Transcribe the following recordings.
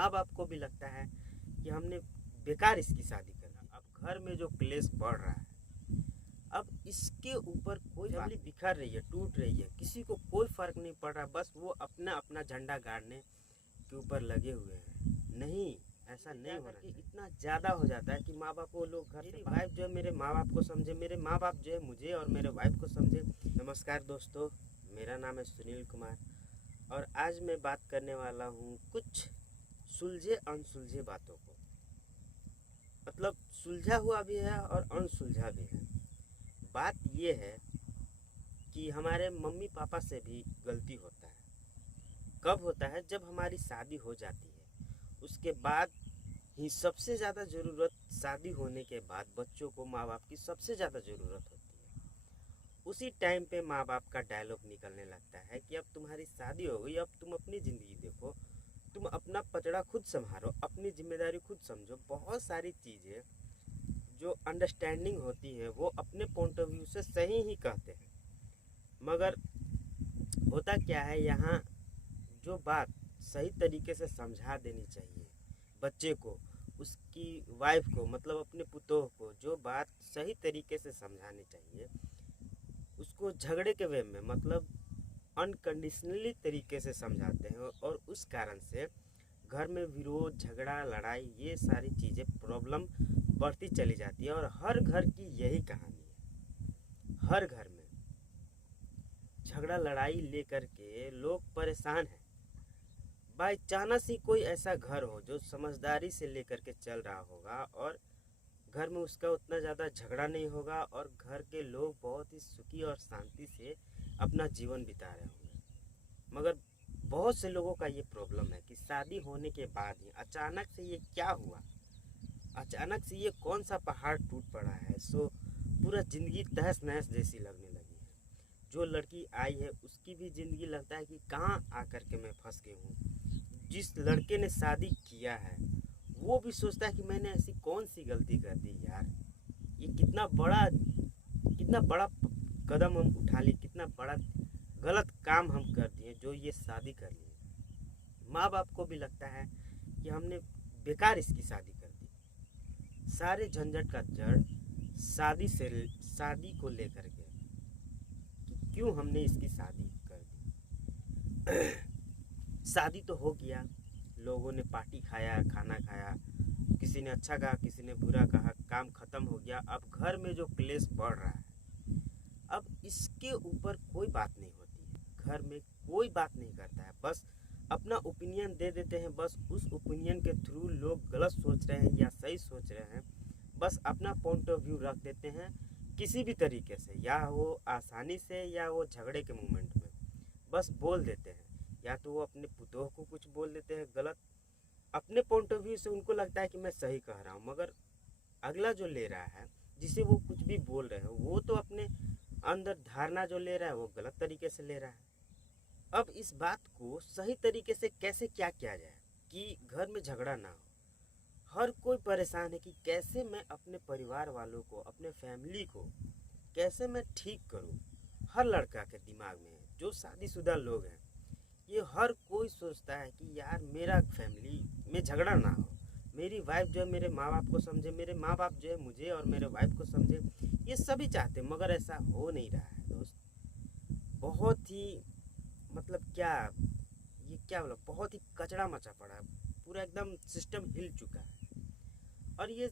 माँ बाप को भी लगता है कि हमने बेकार इसकी शादी कर दी। अब घर में जो क्लेश बढ़ रहा है, अब इसके ऊपर कोई फैमिली बिखर रही है, टूट रही है, किसी को कोई फर्क नहीं पड़ रहा, बस वो अपना अपना झंडा गाड़ने के ऊपर लगे हुए हैं। नहीं, ऐसा नहीं होना चाहिए। इतना ज़्यादा हो जाता है कि माँ बाप वो लोग घर से वाइफ जो है मेरे माँ बाप को समझे, मेरे माँ बाप जो है मुझे और मेरे वाइफ को समझे। नमस्कार दोस्तों, मेरा नाम है सुनील कुमार और आज मैं बात करने वाला हूँ कुछ सुलझे अनसुलझे बातों को। मतलब सुलझा हुआ भी है और अनसुलझा भी है। बात ये है कि हमारे मम्मी पापा से भी गलती होता है। कब होता है? जब हमारी शादी हो जाती है, उसके बाद ही सबसे ज़्यादा ज़रूरत, शादी होने के बाद बच्चों को माँ बाप की सबसे ज़्यादा ज़रूरत होती है। उसी टाइम पे माँ बाप का डायलॉग निकलने लगता है कि अब तुम्हारी शादी हो गई, अब तुम अपनी ज़िंदगी देखो, तुम अपना पचड़ा खुद संभालो, अपनी जिम्मेदारी खुद समझो। बहुत सारी चीज़ें जो अंडरस्टैंडिंग होती है वो अपने पॉइंट ऑफ व्यू से सही ही कहते हैं, मगर होता क्या है, यहाँ जो बात सही तरीके से समझा देनी चाहिए बच्चे को, उसकी वाइफ को, मतलब अपने पुतोह को, जो बात सही तरीके से समझानी चाहिए उसको झगड़े के वे में, मतलब अनकंडीशनली तरीके से समझाते हैं और उस कारण से घर में विरोध, झगड़ा, लड़ाई, ये सारी चीज़ें, प्रॉब्लम बढ़ती चली जाती है। और हर घर की यही कहानी है। हर घर में झगड़ा लड़ाई लेकर के लोग परेशान हैं। बाई चांस ही कोई ऐसा घर हो जो समझदारी से लेकर के चल रहा होगा और घर में उसका उतना ज़्यादा झगड़ा नहीं होगा और घर के लोग बहुत ही सुखी और शांति से अपना जीवन बिता रहे होंगे। मगर बहुत से लोगों का ये प्रॉब्लम है कि शादी होने के बाद ही अचानक से ये क्या हुआ, अचानक से ये कौन सा पहाड़ टूट पड़ा है, सो पूरा ज़िंदगी तहस नहस जैसी लगने लगी है। जो लड़की आई है उसकी भी ज़िंदगी लगता है कि कहाँ आकर के मैं फंस गई हूँ। जिस लड़के ने शादी किया है वो भी सोचता है कि मैंने ऐसी कौन सी गलती कर दी यार, ये कितना बड़ा कदम हम उठा लिए, कितना बड़ा गलत काम हम कर दिए जो ये शादी कर लिए। माँ बाप को भी लगता है कि हमने बेकार इसकी शादी कर दी। सारे झंझट का जड़ शादी को लेकर के, कि क्यों हमने इसकी शादी कर दी। शादी तो हो गया, लोगों ने पार्टी खाया, खाना खाया, किसी ने अच्छा कहा, किसी ने बुरा कहा, काम खत्म हो गया। अब घर में जो क्लेश बढ़ रहा है, अब इसके ऊपर कोई बात नहीं होती है। घर में कोई बात नहीं करता है, बस अपना ओपिनियन दे देते हैं। बस उस ओपिनियन के थ्रू लोग गलत सोच रहे हैं या सही सोच रहे हैं, बस अपना पॉइंट ऑफ व्यू रख देते हैं किसी भी तरीके से, या वो आसानी से या वो झगड़े के मोमेंट में बस बोल देते हैं। या तो वो अपने पुतोह को कुछ बोल देते हैं गलत, अपने पॉइंट ऑफ व्यू से उनको लगता है कि मैं सही कह रहा हूँ, मगर अगला जो ले रहा है, जिसे वो कुछ भी बोल रहे हो, वो तो अपने अंदर धारणा जो ले रहा है वो गलत तरीके से ले रहा है। अब इस बात को सही तरीके से कैसे क्या किया जाए कि घर में झगड़ा ना हो। हर कोई परेशान है कि कैसे मैं अपने परिवार वालों को, अपने फैमिली को कैसे मैं ठीक करूं। हर लड़का के दिमाग में है, जो शादीशुदा लोग हैं, ये हर कोई सोचता है कि यार मेरा फैमिली में झगड़ा ना हो, मेरी वाइफ जो है मेरे माँ बाप को समझे, मेरे माँ बाप जो है मुझे और मेरे वाइफ को समझे। ये सभी चाहते हैं, मगर ऐसा हो नहीं रहा है दोस्त। बहुत ही, मतलब क्या, ये क्या बोला, बहुत ही कचड़ा मचा पड़ा है, पूरा एकदम सिस्टम हिल चुका है और ये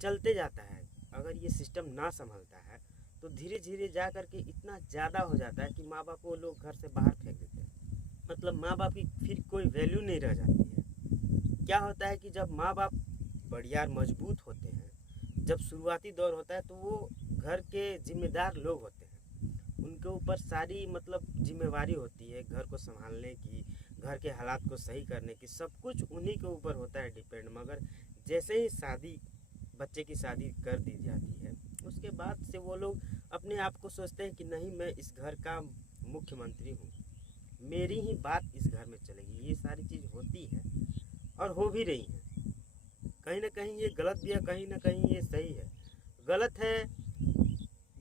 चलते जाता है। अगर ये सिस्टम ना संभलता है तो धीरे धीरे जा कर के इतना ज़्यादा हो जाता है कि माँ बाप को लोग घर से बाहर फेंक देते हैं। मतलब माँ बाप की फिर कोई वैल्यू नहीं रह जाती है। क्या होता है कि जब माँ बाप बढ़िया मजबूत होते हैं, जब शुरुआती दौर होता है, तो वो घर के जिम्मेदार लोग होते हैं, उनके ऊपर सारी मतलब जिम्मेवारी होती है घर को संभालने की, घर के हालात को सही करने की, सब कुछ उन्हीं के ऊपर होता है डिपेंड। मगर जैसे ही बच्चे की शादी कर दी जाती है, उसके बाद से वो लोग अपने आप को सोचते हैं कि नहीं, मैं इस घर का मुख्यमंत्री हूँ, मेरी ही बात इस घर में चलेगी। ये सारी चीज़ होती है और हो भी रही है। कहीं ना कहीं ये गलत भी है, कहीं ना कहीं ये सही है। गलत है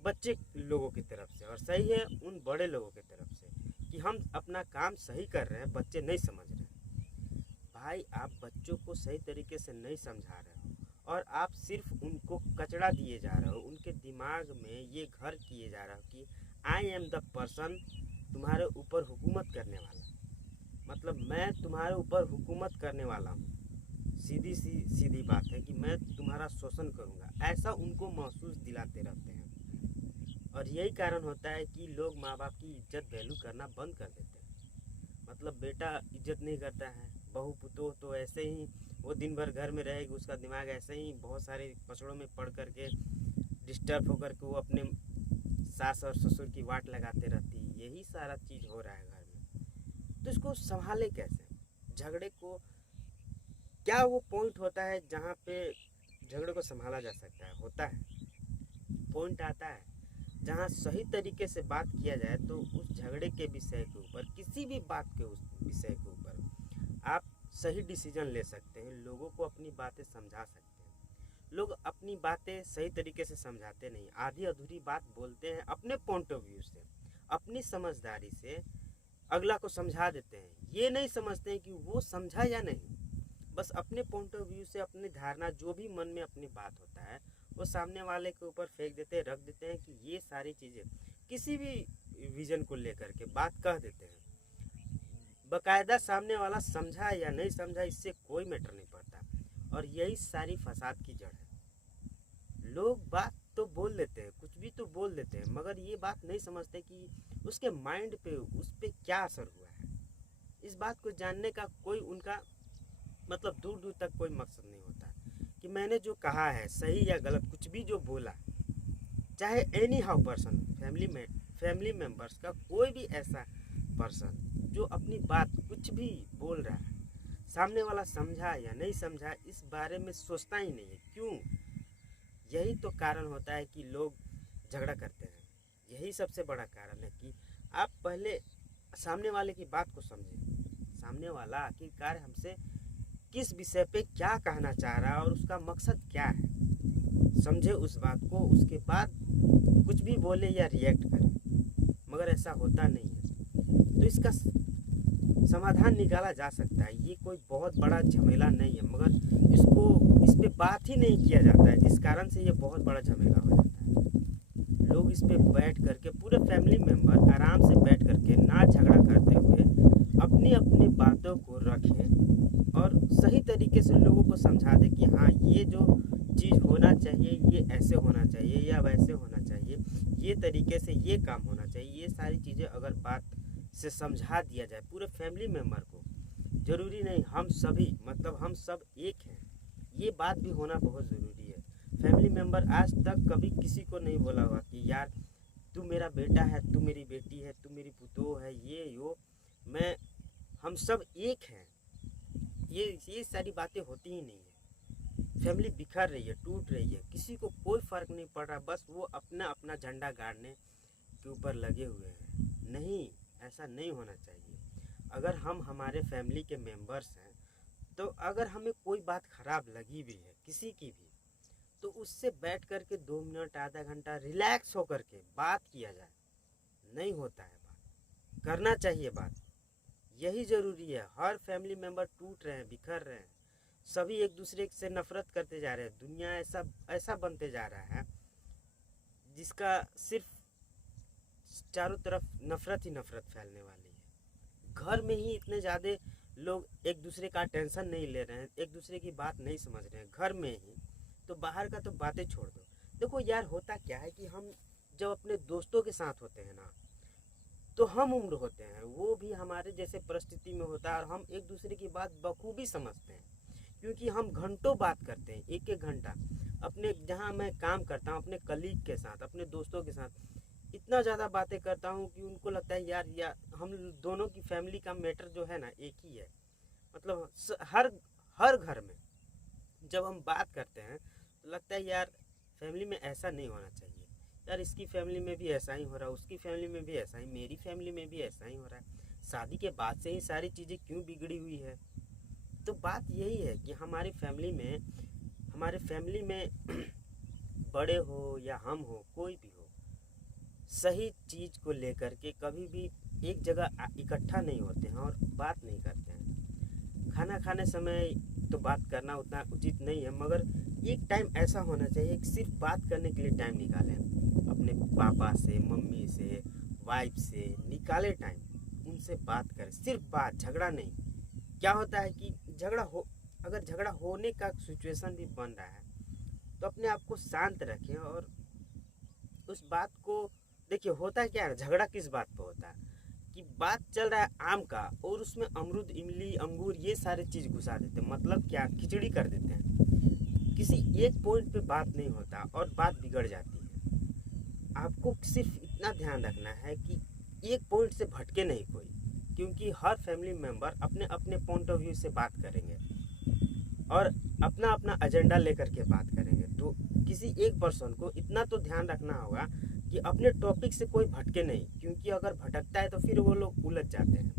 बच्चे लोगों की तरफ से और सही है उन बड़े लोगों की तरफ से कि हम अपना काम सही कर रहे हैं, बच्चे नहीं समझ रहे हैं। भाई आप बच्चों को सही तरीके से नहीं समझा रहे हो और आप सिर्फ उनको कचड़ा दिए जा रहे हो, उनके दिमाग में ये घर किए जा रहे हो कि आई एम द पर्सन तुम्हारे ऊपर हुकूमत करने वाला, मतलब मैं तुम्हारे ऊपर हुकूमत करने वाला हूँ। सीधी बात है कि मैं तुम्हारा शोषण करूँगा, ऐसा उनको महसूस दिलाते रहते हैं। और यही कारण होता है कि लोग माँ बाप की इज्जत वैल्यू करना बंद कर देते हैं। मतलब बेटा इज्जत नहीं करता है, बहू पुतोह तो ऐसे ही वो दिन भर घर में रहेगी, उसका दिमाग ऐसे ही बहुत सारे पसड़ों में पड़ करके डिस्टर्ब होकर के वो अपने सास और ससुर की वाट लगाते रहती है। यही सारा चीज़ हो रहा है घर में। तो इसको संभाले कैसे? झगड़े को क्या वो पॉइंट होता है जहाँ पे झगड़े को संभाला जा सकता है? होता है, पॉइंट आता है जहाँ सही तरीके से बात किया जाए तो उस झगड़े के विषय के ऊपर, किसी भी बात के उस विषय के ऊपर आप सही डिसीजन ले सकते हैं, लोगों को अपनी बातें समझा सकते हैं। लोग अपनी बातें सही तरीके से समझाते नहीं, आधी अधूरी बात बोलते हैं, अपने पॉइंट ऑफ व्यू से, अपनी समझदारी से अगला को समझा देते हैं। ये नहीं समझते हैं कि वो समझा या नहीं, बस अपने पॉइंट ऑफ व्यू से अपनी धारणा, जो भी मन में अपनी बात होता है वो सामने वाले के ऊपर फेंक देते हैं, रख देते हैं कि ये सारी चीज़ें किसी भी विजन को लेकर के बात कह देते हैं। बाकायदा सामने वाला समझा या नहीं समझा इससे कोई मैटर नहीं पड़ता। और यही सारी फसाद की जड़ है। लोग बात तो बोल लेते हैं, कुछ भी तो बोल देते हैं, मगर ये बात नहीं समझते कि उसके माइंड पे, उस पर क्या असर हुआ है। इस बात को जानने का कोई उनका मतलब दूर दूर तक कोई मकसद नहीं होता कि मैंने जो कहा है सही या गलत, कुछ भी जो बोला, चाहे any how person, family members का कोई भी ऐसा पर्सन जो अपनी बात कुछ भी बोल रहा है, सामने वाला समझा या नहीं समझा इस बारे में सोचता ही नहीं है। क्यों? यही तो कारण होता है कि लोग झगड़ा करते हैं। यही सबसे बड़ा कारण है कि आप पहले सामने वाले की बात को समझें, सामने वाला आखिरकार हमसे किस विषय पे क्या कहना चाह रहा है और उसका मकसद क्या है, समझे उस बात को, उसके बाद कुछ भी बोले या रिएक्ट करे। मगर ऐसा होता नहीं है। तो इसका समाधान निकाला जा सकता है, ये कोई बहुत बड़ा झमेला नहीं है, मगर इस पे बात ही नहीं किया जाता है, जिस कारण से ये बहुत बड़ा झमेला हो जाता है। लोग इस पे बैठ करके, पूरे फैमिली मेम्बर आराम से बैठ करके ना झगड़ा करते हुए अपनी अपनी बातों को रखें और सही तरीके से लोगों को समझा दें कि हाँ ये जो चीज़ होना चाहिए ये ऐसे होना चाहिए या वैसे होना चाहिए, ये तरीके से ये काम होना चाहिए। ये सारी चीज़ें अगर बात से समझा दिया जाए पूरे फैमिली मेम्बर को, ज़रूरी नहीं हम सभी, मतलब हम सब एक हैं, ये बात भी होना बहुत ज़रूरी है। फैमिली मेम्बर आज तक कभी किसी को नहीं बोला हुआ कि यार तू मेरा बेटा है, तू मेरी बेटी है, तू मेरी पुतोह है, हम सब एक हैं। ये सारी बातें होती ही नहीं है। फैमिली बिखर रही है, टूट रही है, किसी को कोई फ़र्क नहीं पड़ रहा, बस वो अपना अपना झंडा गाड़ने के ऊपर लगे हुए हैं। नहीं, ऐसा नहीं होना चाहिए। अगर हम हमारे फैमिली के मेंबर्स हैं तो अगर हमें कोई बात ख़राब लगी भी है किसी की भी, तो उससे बैठ कर के 2 मिनट आधा घंटा रिलैक्स होकर के बात किया जाए। नहीं होता है बात, करना चाहिए बात, यही ज़रूरी है। हर फैमिली मेम्बर टूट रहे हैं, बिखर रहे हैं, सभी एक दूसरे से नफरत करते जा रहे हैं। दुनिया ऐसा बनते जा रहा है जिसका सिर्फ चारों तरफ नफरत ही नफरत फैलने वाली है। घर में ही इतने ज़्यादा लोग एक दूसरे का टेंशन नहीं ले रहे हैं, एक दूसरे की बात नहीं समझ रहे हैं घर में ही, तो बाहर का तो बातें छोड़ दो। देखो यार, होता क्या है कि हम जब अपने दोस्तों के साथ होते हैं ना, तो हम उम्र होते हैं, वो भी हमारे जैसे परिस्थिति में होता है और हम एक दूसरे की बात बखूबी समझते हैं, क्योंकि हम घंटों बात करते हैं, एक एक घंटा अपने, जहाँ मैं काम करता हूँ अपने कलीग के साथ, अपने दोस्तों के साथ इतना ज़्यादा बातें करता हूँ कि उनको लगता है यार हम दोनों की फैमिली का मैटर जो है ना एक ही है। मतलब हर घर में जब हम बात करते हैं तो लगता है यार फैमिली में ऐसा नहीं होना चाहिए, यार इसकी फैमिली में भी ऐसा ही हो रहा है, उसकी फैमिली में भी ऐसा ही, मेरी फैमिली में भी ऐसा ही हो रहा है। शादी के बाद से ही सारी चीज़ें क्यों बिगड़ी हुई है? तो बात यही है कि हमारे फैमिली में बड़े हो या हम हो, कोई भी हो, सही चीज़ को लेकर के कभी भी एक जगह इकट्ठा नहीं होते हैं और बात नहीं करते हैं। खाना खाने समय तो बात करना उतना उचित नहीं है, मगर एक टाइम ऐसा होना चाहिए कि सिर्फ बात करने के लिए टाइम निकालें। अपने पापा से, मम्मी से, वाइफ से निकाले टाइम, उनसे बात करें, सिर्फ बात, झगड़ा नहीं। क्या होता है कि अगर झगड़ा होने का सिचुएशन भी बन रहा है तो अपने आप को शांत रखें और उस बात को देखिए। होता क्या है, झगड़ा किस बात पर होता है कि बात चल रहा है आम का और उसमें अमरूद, इमली, अंगूर ये सारे चीज़ घुसा देते हैं, मतलब क्या, खिचड़ी कर देते हैं। किसी एक पॉइंट पे बात नहीं होता और बात बिगड़ जाती है। आपको सिर्फ इतना ध्यान रखना है कि एक पॉइंट से भटके नहीं कोई, क्योंकि हर फैमिली मेम्बर अपने अपने पॉइंट ऑफ व्यू से बात करेंगे और अपना अपना एजेंडा लेकर के बात करेंगे। तो किसी एक पर्सन को इतना तो ध्यान रखना होगा कि अपने टॉपिक से कोई भटके नहीं, क्योंकि अगर भटकता है तो फिर वो लोग उलझ जाते हैं।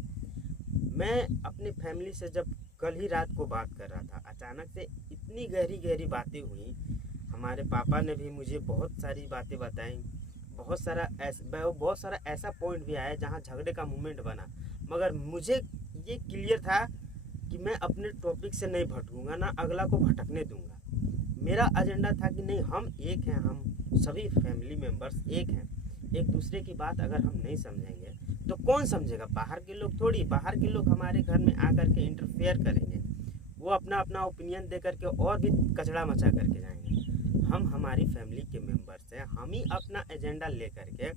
मैं अपनी फैमिली से जब कल ही रात को बात कर रहा था, अचानक से इतनी गहरी गहरी बातें हुई। हमारे पापा ने भी मुझे बहुत सारी बातें बताई, बहुत सारा ऐसा पॉइंट भी आया जहाँ झगड़े का मोमेंट बना, मगर मुझे ये क्लियर था कि मैं अपने टॉपिक से नहीं भटकूंगा, ना अगला को भटकने दूंगा। मेरा एजेंडा था कि नहीं, हम एक हैं, हम सभी फैमिली मेम्बर्स एक हैं। एक दूसरे की बात अगर हम नहीं समझेंगे तो कौन समझेगा? बाहर के लोग थोड़ी, बाहर के लोग हमारे घर में आकर के इंटरफेयर करेंगे, वो अपना अपना ओपिनियन दे करके और भी कचड़ा मचा करके जाएंगे। हम हमारी फैमिली के मेम्बर्स हैं, हम ही अपना एजेंडा ले करके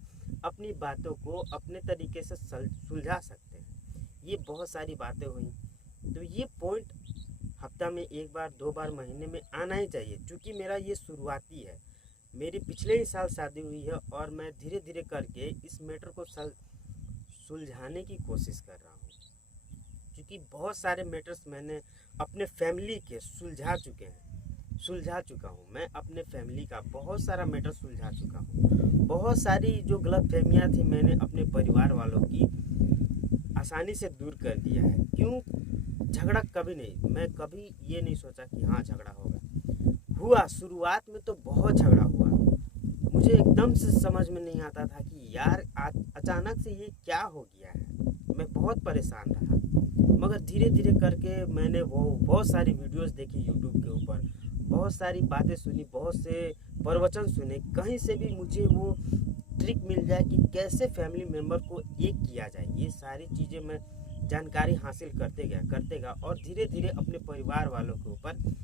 अपनी बातों को अपने तरीके से सुलझा सकते हैं। ये बहुत सारी बातें हुई, तो ये पॉइंट हफ्ता में एक बार, 2 बार, महीने में आना ही चाहिए। क्योंकि मेरा ये शुरुआती है, मेरी पिछले ही साल शादी हुई है और मैं धीरे धीरे करके इस मैटर को सुलझाने की कोशिश कर रहा हूँ। क्योंकि बहुत सारे मैटर्स मैंने अपने फैमिली के सुलझा चुका हूँ। मैं अपने फैमिली का बहुत सारा मैटर सुलझा चुका हूँ। बहुत सारी जो गलत फहमियाँ थी मैंने अपने परिवार वालों की आसानी से दूर कर दिया है। क्यों? झगड़ा कभी नहीं, मैं कभी ये नहीं सोचा कि हाँ झगड़ा हुआ। शुरुआत में तो बहुत झगड़ा हुआ, मुझे एकदम से समझ में नहीं आता था कि यार अचानक से ये क्या हो गया है। मैं बहुत परेशान रहा, मगर धीरे धीरे करके मैंने वो बहुत सारी वीडियोस देखी यूट्यूब के ऊपर, बहुत सारी बातें सुनी, बहुत से प्रवचन सुने। कहीं से भी मुझे वो ट्रिक मिल जाए कि कैसे फैमिली मेम्बर को एक किया जाए, ये सारी चीज़ें मैं जानकारी हासिल करते गया और धीरे धीरे अपने परिवार वालों के ऊपर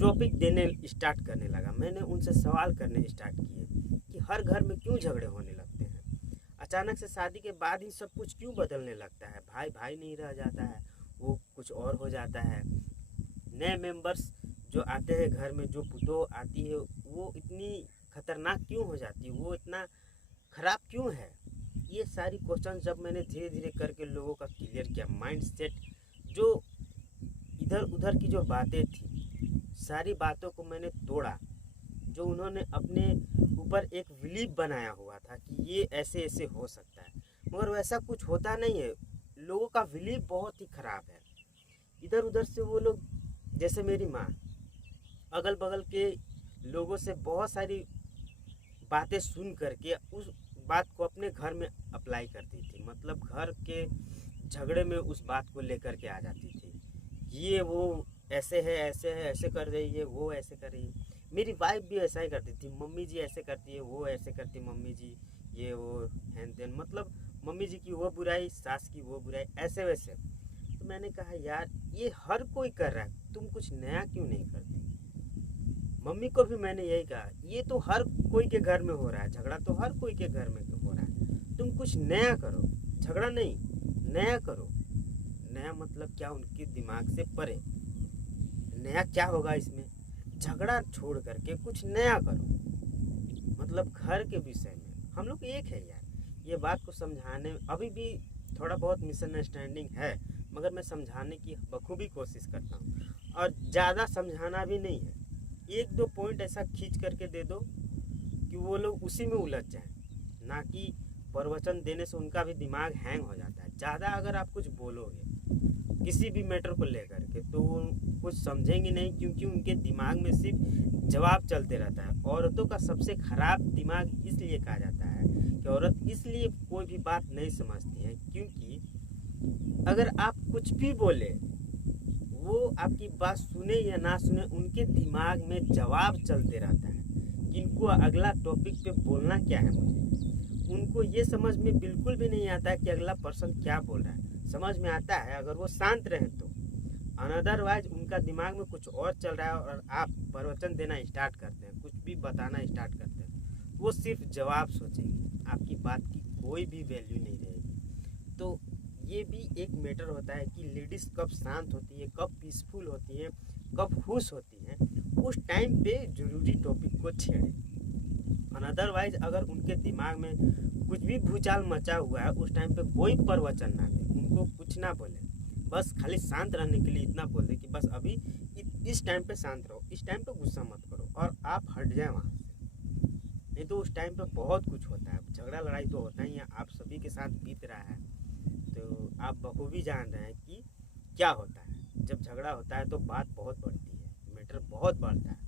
टॉपिक देने स्टार्ट करने लगा। मैंने उनसे सवाल करने स्टार्ट किए कि हर घर में क्यों झगड़े होने लगते हैं, अचानक से शादी के बाद ही सब कुछ क्यों बदलने लगता है, भाई भाई नहीं रह जाता है, वो कुछ और हो जाता है। नए मेंबर्स जो आते हैं घर में, जो पुतोह आती है, वो इतनी खतरनाक क्यों हो जाती है, वो इतना खराब क्यों है। ये सारी क्वेश्चन जब मैंने धीरे धीरे करके लोगों का क्लियर किया, माइंड सेट, जो इधर उधर की जो बातें थी, सारी बातों को मैंने तोड़ा। जो उन्होंने अपने ऊपर एक बिलीव बनाया हुआ था कि ये ऐसे ऐसे हो सकता है, मगर वैसा कुछ होता नहीं है। लोगों का बिलीव बहुत ही खराब है। इधर उधर से वो लोग, जैसे मेरी माँ अगल बगल के लोगों से बहुत सारी बातें सुन करके उस बात को अपने घर में अप्लाई करती थी, मतलब घर के झगड़े में उस बात को लेकर के आ जाती थी। ये वो ऐसे है, ऐसे है, ऐसे कर रही है, वो ऐसे कर रही है। मेरी वाइफ भी ऐसा ही करती थी, मम्मी जी ऐसे करती है, वो ऐसे करती, मम्मी जी ये वो हैन तेन, मतलब मम्मी जी की वो बुराई, सास की वो बुराई, ऐसे वैसे। तो मैंने कहा यार ये हर कोई कर रहा है, तुम कुछ नया क्यों नहीं करती। मम्मी को भी मैंने यही कहा, ये तो हर कोई के घर में हो रहा है, झगड़ा तो हर कोई के घर में हो रहा है, तुम कुछ नया करो, झगड़ा नहीं, नया करो। नया मतलब क्या, उनके दिमाग से परे। नया क्या होगा इसमें? झगड़ा छोड़ करके कुछ नया करो, मतलब घर के विषय में हम लोग एक है यार। ये बात को समझाने में अभी भी थोड़ा बहुत मिसअंडरस्टैंडिंग है, मगर मैं समझाने की बखूबी कोशिश करता हूँ। और ज़्यादा समझाना भी नहीं है, 1-2 पॉइंट ऐसा खींच करके दे दो कि वो लोग उसी में उलझ जाएं, ना कि प्रवचन देने से उनका भी दिमाग हैंग हो जाता है। ज़्यादा अगर आप कुछ बोलोगे किसी भी मैटर को लेकर के तो वो कुछ समझेंगे नहीं, क्योंकि उनके दिमाग में सिर्फ जवाब चलते रहता है। औरतों का सबसे खराब दिमाग इसलिए कहा जाता है कि औरत इसलिए कोई भी बात नहीं समझती है, क्योंकि अगर आप कुछ भी बोले वो आपकी बात सुने या ना सुने, उनके दिमाग में जवाब चलते रहता है कि इनको अगला टॉपिक पे बोलना क्या है। मुझे उनको ये समझ में बिल्कुल भी नहीं आता है कि अगला पर्सन क्या बोल रहा है। समझ में आता है अगर वो शांत रहे तो, अनदरवाइज उनका दिमाग में कुछ और चल रहा है और आप प्रवचन देना स्टार्ट करते हैं, कुछ भी बताना स्टार्ट करते हैं, वो सिर्फ जवाब सोचेंगे, आपकी बात की कोई भी वैल्यू नहीं रहेगी। तो ये भी एक मैटर होता है कि लेडीज़ कब शांत होती है, कब पीसफुल होती है, कब खुश होती है, उस टाइम पे ज़रूरी टॉपिक को छेड़े। अदरवाइज अगर उनके दिमाग में कुछ भी भूचाल मचा हुआ है, उस टाइम पे कोई प्रवचन ना दे, उनको कुछ ना बोले, बस खाली शांत रहने के लिए इतना बोल दे कि बस अभी इस टाइम पे शांत रहो, इस टाइम पे गुस्सा मत करो और आप हट जाए वहाँ से। नहीं तो उस टाइम पे बहुत कुछ होता है, झगड़ा लड़ाई तो होता ही है, आप सभी के साथ बीत रहा है, तो आप बखूबी जान रहे हैं कि क्या होता है। जब झगड़ा होता है तो बात बहुत बढ़ती है, मैटर बहुत बढ़ता है,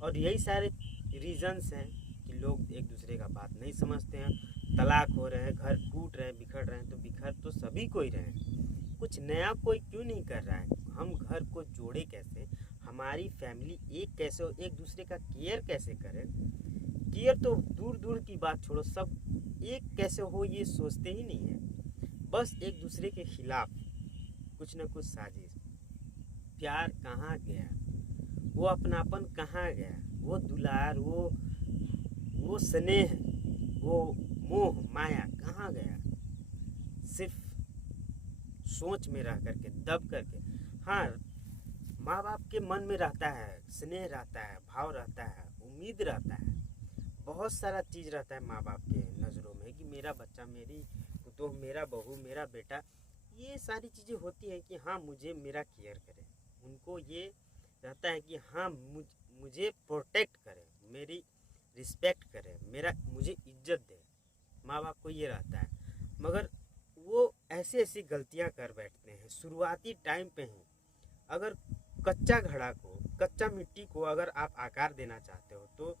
और यही सारे रीजंस हैं कि लोग एक दूसरे का बात नहीं समझते हैं, तलाक हो रहे हैं, घर टूट रहे हैं, बिखर रहे हैं। तो बिखर तो सभी को ही रहे हैं, कुछ नया कोई क्यों नहीं कर रहा है। हम घर को जोड़े कैसे, हमारी फैमिली एक कैसे हो, एक दूसरे का केयर कैसे करें, केयर तो दूर दूर की बात छोड़ो, सब एक कैसे हो ये सोचते ही नहीं है। बस एक दूसरे के खिलाफ कुछ न कुछ साजिश। प्यार कहाँ गया, वो अपनापन कहाँ गया, वो दुलार, वो स्नेह, वो मोह माया कहाँ गया। सिर्फ सोच में रह करके, दब करके। हाँ, माँ बाप के मन में रहता है, स्नेह रहता है, भाव रहता है, उम्मीद रहता है, बहुत सारा चीज़ रहता है माँ बाप के नज़रों में कि मेरा बच्चा, मेरी तो मेरा बहू, मेरा बेटा, ये सारी चीज़ें होती हैं कि हाँ मुझे मेरा केयर करे। उनको ये रहता है कि हाँ मुझे प्रोटेक्ट करे, मेरी रिस्पेक्ट करे, मुझे इज्जत दे। माँ बाप को ये रहता है, मगर वो ऐसी ऐसी गलतियाँ कर बैठते हैं शुरुआती टाइम पे ही। अगर कच्चा घड़ा को, कच्चा मिट्टी को अगर आप आकार देना चाहते हो तो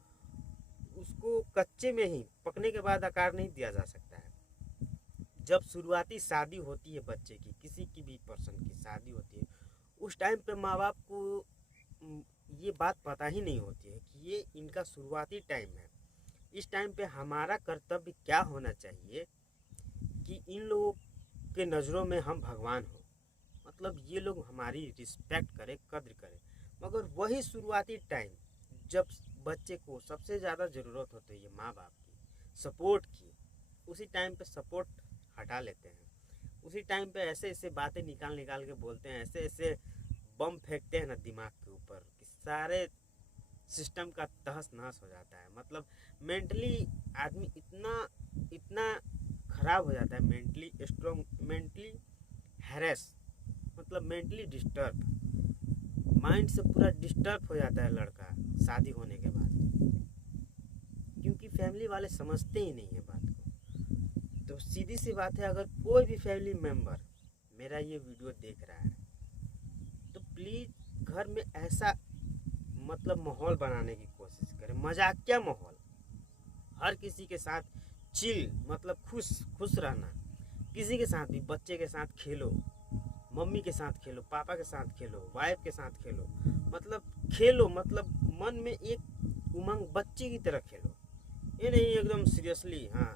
उसको कच्चे में ही, पकने के बाद आकार नहीं दिया जा सकता है। जब शुरुआती शादी होती है बच्चे की, किसी की भी पर्सन की शादी होती है, उस टाइम पे माँ बाप को ये बात पता ही नहीं होती है कि ये इनका शुरुआती टाइम है। इस टाइम पे हमारा कर्तव्य क्या होना चाहिए कि इन लोगों के नज़रों में हम भगवान हो, मतलब ये लोग हमारी रिस्पेक्ट करें, कद्र करें। मगर वही शुरुआती टाइम जब बच्चे को सबसे ज़्यादा ज़रूरत होती है माँ बाप की, सपोर्ट की, उसी टाइम पे सपोर्ट हटा लेते हैं। उसी टाइम पे ऐसे ऐसे बातें निकाल के बोलते हैं, ऐसे ऐसे बम फेंकते हैं ना दिमाग के ऊपर कि सारे सिस्टम का तहस नहस हो जाता है। मतलब मेंटली आदमी इतना ख़राब हो जाता है, मेंटली स्ट्रॉन्ग, मेंटली हैरेस, मतलब मेंटली डिस्टर्ब, माइंड से पूरा डिस्टर्ब हो जाता है लड़का शादी होने के बाद, क्योंकि फैमिली वाले समझते ही नहीं है बात को। तो सीधी सी बात है, अगर कोई भी फैमिली मेम्बर मेरा ये वीडियो देख रहा है तो प्लीज़ घर में ऐसा मतलब माहौल बनाने की कोशिश करें, मजाकिया माहौल, हर किसी के साथ चिल, मतलब खुश रहना। किसी के साथ भी, बच्चे के साथ खेलो, मम्मी के साथ खेलो, पापा के साथ खेलो, वाइफ के साथ खेलो, मतलब मन में एक उमंग, बच्चे की तरह खेलो। ये नहीं एकदम सीरियसली, हाँ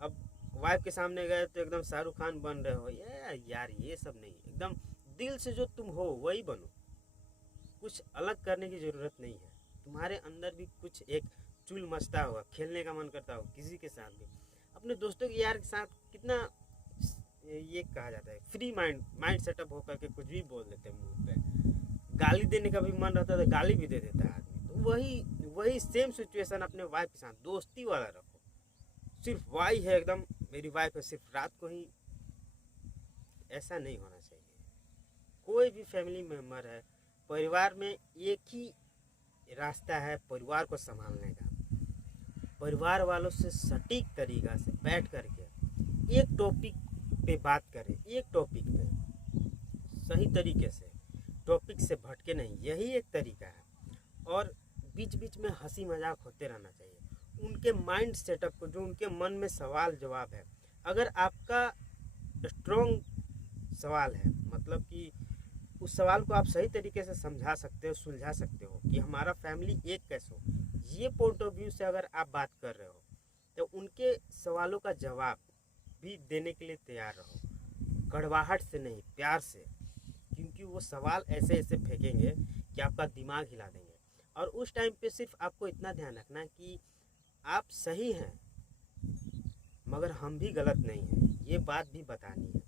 अब वाइफ के सामने गए तो एकदम शाहरुख खान बन रहे हो, ये यार ये सब नहीं, एकदम दिल से जो तुम हो वही बनो। कुछ अलग करने की ज़रूरत नहीं है। तुम्हारे अंदर भी कुछ एक चुल मचता होगा, खेलने का मन करता होगा किसी के साथ भी, अपने दोस्तों के यार के साथ, कितना ये कहा जाता है फ्री माइंड सेटअप होकर के कुछ भी बोल देते हैं मुंह पे। गाली देने का भी मन रहता है तो गाली भी दे देता है आदमी। तो वही सेम सिचुएशन अपने वाइफ के साथ दोस्ती वाला रखो। सिर्फ वाई है एकदम, मेरी वाइफ है, सिर्फ रात को ही, ऐसा नहीं होना चाहिए। कोई भी फैमिली मेम्बर है, परिवार में एक ही रास्ता है परिवार को संभालने का। परिवार वालों से सटीक तरीक़ा से बैठ करके एक टॉपिक पे बात करें, एक टॉपिक पे सही तरीके से, टॉपिक से भटके नहीं, यही एक तरीका है। और बीच बीच में हंसी मजाक होते रहना चाहिए। उनके माइंड सेटअप को, जो उनके मन में सवाल जवाब है, अगर आपका स्ट्रॉन्ग सवाल है, मतलब कि उस सवाल को आप सही तरीके से समझा सकते हो, सुलझा सकते हो कि हमारा फैमिली एक कैसे हो। ये पॉइंट ऑफ व्यू से अगर आप बात कर रहे हो तो उनके सवालों का जवाब भी देने के लिए तैयार रहो, कड़वाहट से नहीं, प्यार से, क्योंकि वो सवाल ऐसे ऐसे फेंकेंगे कि आपका दिमाग हिला देंगे। और उस टाइम पे सिर्फ आपको इतना ध्यान रखना कि आप सही हैं मगर हम भी गलत नहीं हैं, ये बात भी बतानी है।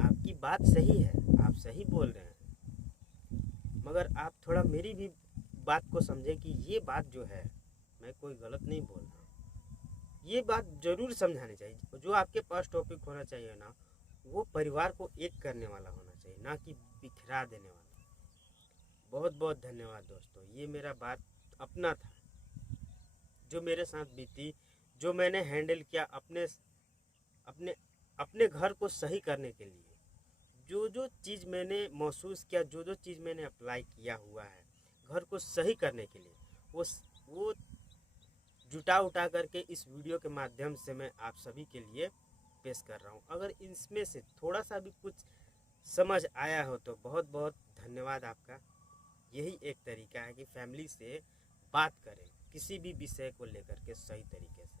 आपकी बात सही है, आप सही बोल रहे हैं, मगर आप थोड़ा मेरी भी बात को समझें कि ये बात जो है मैं कोई गलत नहीं बोल रहा हूँ। ये बात ज़रूर समझानी चाहिए। जो आपके पास टॉपिक होना चाहिए ना, वो परिवार को एक करने वाला होना चाहिए, ना कि बिखरा देने वाला। बहुत बहुत धन्यवाद दोस्तों। ये मेरा बात अपना था जो मेरे साथ बीती, जो मैंने हैंडल किया अपने अपने अपने घर को सही करने के लिए। जो जो चीज़ मैंने महसूस किया, जो जो चीज़ मैंने अप्लाई किया हुआ है घर को सही करने के लिए, वो जुटा उठा करके इस वीडियो के माध्यम से मैं आप सभी के लिए पेश कर रहा हूँ। अगर इसमें से थोड़ा सा भी कुछ समझ आया हो तो बहुत बहुत धन्यवाद आपका। यही एक तरीका है कि फैमिली से बात करें किसी भी विषय को लेकर के सही तरीके से,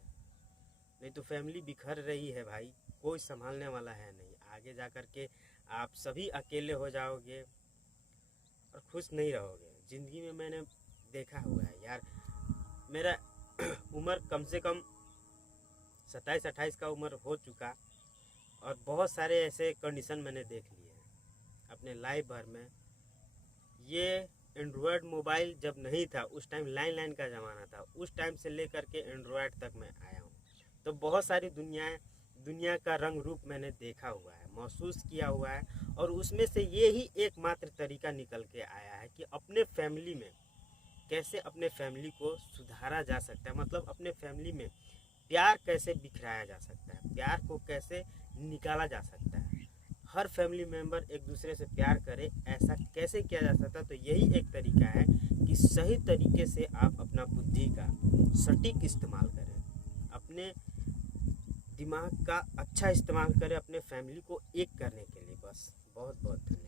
नहीं तो फैमिली बिखर रही है भाई, कोई संभालने वाला है नहीं। आगे जा कर के आप सभी अकेले हो जाओगे और खुश नहीं रहोगे। ज़िंदगी में मैंने देखा हुआ है यार, मेरा उम्र कम से कम 27-28 का उम्र हो चुका, और बहुत सारे ऐसे कंडीशन मैंने देख लिए हैं अपने लाइफ भर में। ये एंड्रॉयड मोबाइल जब नहीं था, उस टाइम लैंडलाइन का ज़माना था, उस टाइम से लेकर के एंड्रॉयड तक मैं आया हूँ। तो बहुत सारी दुनिया का रंग रूप मैंने देखा हुआ है, महसूस किया हुआ है, और उसमें से ये ही एकमात्र तरीका निकल के आया है कि अपने फैमिली में कैसे अपने फैमिली को सुधारा जा सकता है, मतलब अपने फैमिली में प्यार कैसे बिखराया जा सकता है, प्यार को कैसे निकाला जा सकता है, हर फैमिली मेम्बर एक दूसरे से प्यार करे, ऐसा कैसे किया जा सकता है। तो यही एक तरीका है कि सही तरीके से आप अपना बुद्धि का सटीक इस्तेमाल करें, अपने दिमाग का अच्छा इस्तेमाल करें अपने फैमिली को एक करने के लिए। बस बहुत बहुत धन्यवाद।